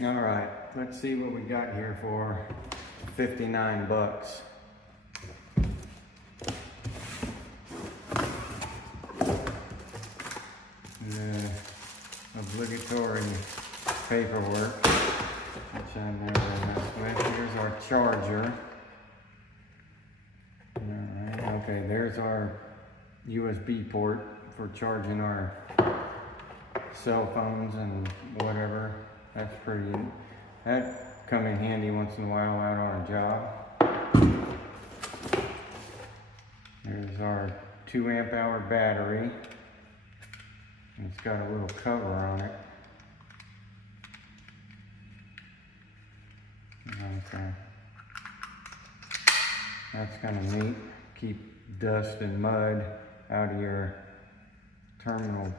All right, let's see what we got here for 59 bucks. The obligatory paperwork, which I never mess with. Here's our charger. All right, okay, there's our USB port for charging our cell phones and whatever. That's pretty, that come in handy once in a while out on a job. There's our 2 amp hour battery. It's got a little cover on it. Okay. That's kind of neat. Keep dust and mud out of your terminal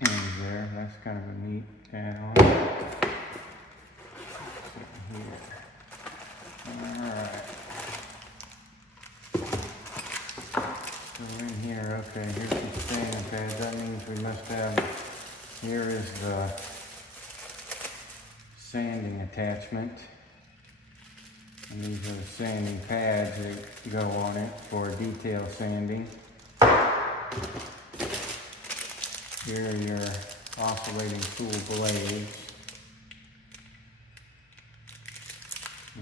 ends there. That's kind of a neat add-on. Alright. So in here, okay, here's some sanding pads. That means we must have, here is the sanding attachment. And these are the sanding pads that go on it for detail sanding. Here are your oscillating tool blades.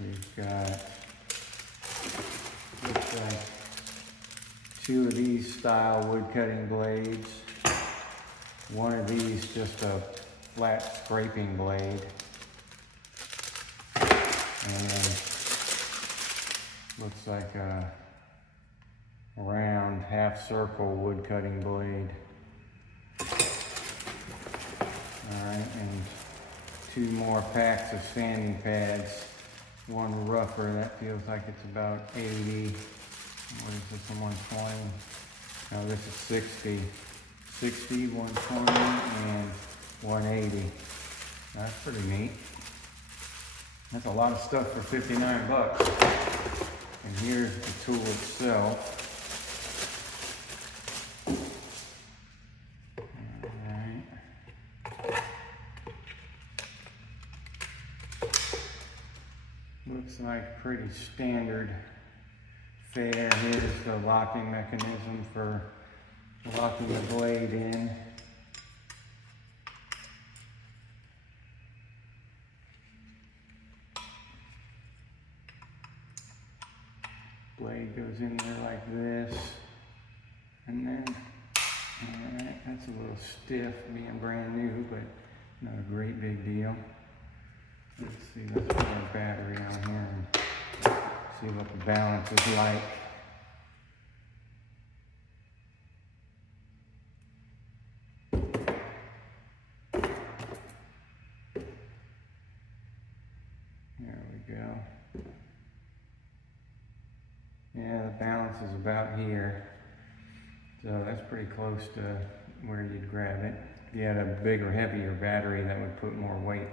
We've got, looks like 2 of these style wood cutting blades. 1 of these just a flat scraping blade. And looks like a round half circle wood cutting blade. Alright, and 2 more packs of sanding pads. 1 rougher, that feels like it's about 80. What is this, a 120? No, this is 60. 60, 120, and 180. That's pretty neat. That's a lot of stuff for 59 bucks. And here's the tool itself. Looks like pretty standard fare. Here's the locking mechanism for locking the blade in. Blade goes in there like this. And then, alright, that's a little stiff being brand new, but not a great big deal. Let's see, let's put our battery on here and see what the balance is like. There we go. Yeah, the balance is about here. So that's pretty close to where you'd grab it. If you had a bigger, heavier battery, that would put more weight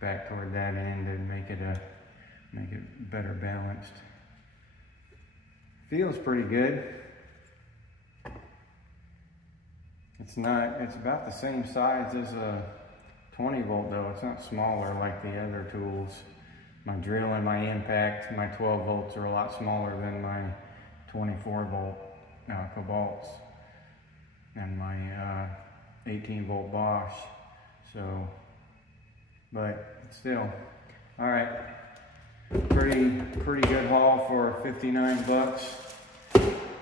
back toward that end and make it better balanced. Feels pretty good. It's about the same size as a 20 volt though. It's not smaller like the other tools. My drill and my impact, my 12 volts are a lot smaller than my 24 volt Cobalts and my 18 volt Bosch. So, but still, all right, pretty good haul for 59 bucks.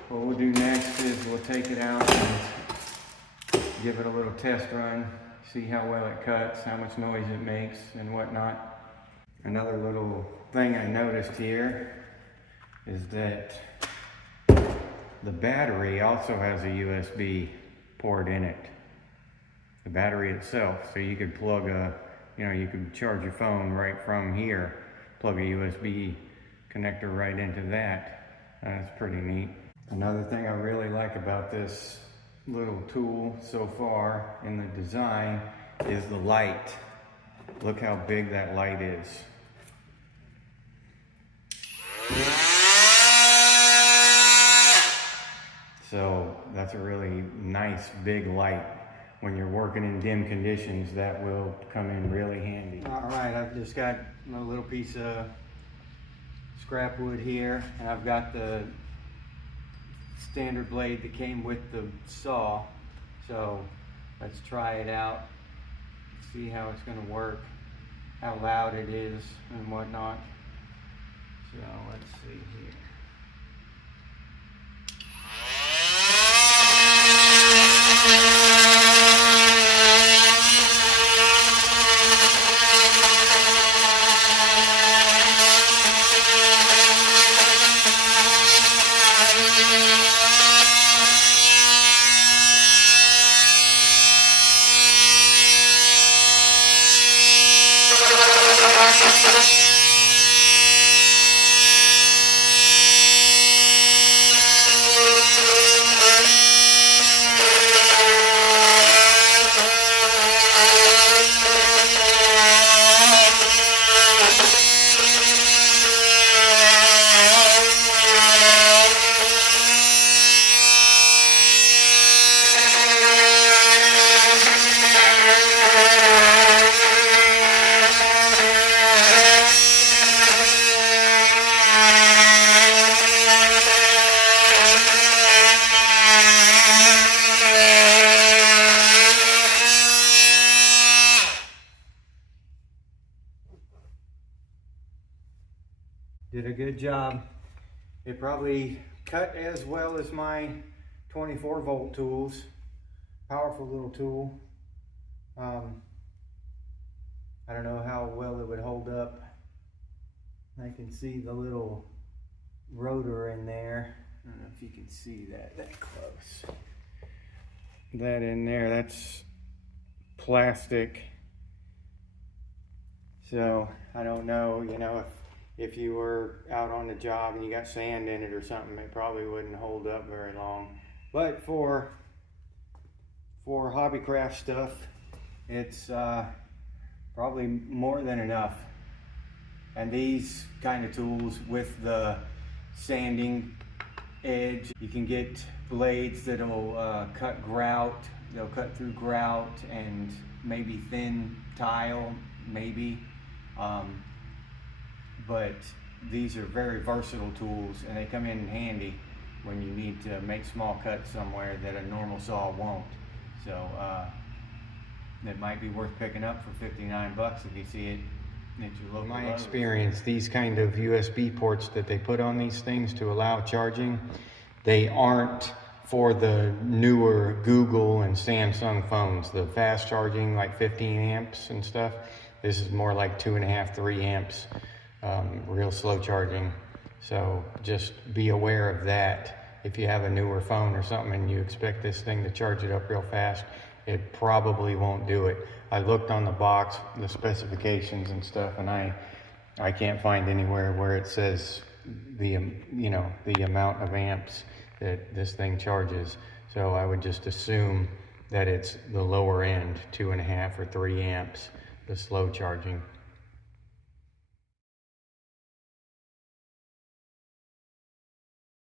What we'll do next is we'll take it out and give it a little test run, see how well it cuts, how much noise it makes and whatnot. Another little thing I noticed here is that the battery also has a USB port in it. The battery itself, so you could plug you could charge your phone right from here, plug a USB connector right into that. That's pretty neat. Another thing I really like about this little tool so far in the design is the light. Look how big that light is. So that's a really nice big light. when you're working in dim conditions, that will come in really handy. All right, I've just got a little piece of scrap wood here, and I've got the standard blade that came with the saw. So let's try it out, see how it's going to work, how loud it is and whatnot. So let's see here. Did a good job. It probably cut as well as my 24 volt tools. Powerful little tool. I don't know how well it would hold up. I can see the little rotor in there. I don't know if you can see that close. That in there, that's plastic. So I don't know, you know, if you were out on the job and you got sand in it or something, it probably wouldn't hold up very long. But for hobbycraft stuff, it's probably more than enough. And these kind of tools with the sanding edge, you can get blades that'll cut grout. They'll cut through grout and maybe thin tile, maybe. But these are very versatile tools, and they come in handy when you need to make small cuts somewhere that a normal saw won't. So it might be worth picking up for 59 bucks if you see it at your local. In my experience, these kind of USB ports that they put on these things to allow charging, they aren't for the newer Google and Samsung phones, the fast charging like 15 amps and stuff. This is more like 2.5, 3 amps. Real slow charging. So just be aware of that. If you have a newer phone or something and you expect this thing to charge it up real fast, it probably won't do it. I looked on the box, the specifications and stuff, and I can't find anywhere where it says the amount of amps that this thing charges. So I would just assume that it's the lower end, 2.5 or 3 amps, the slow charging.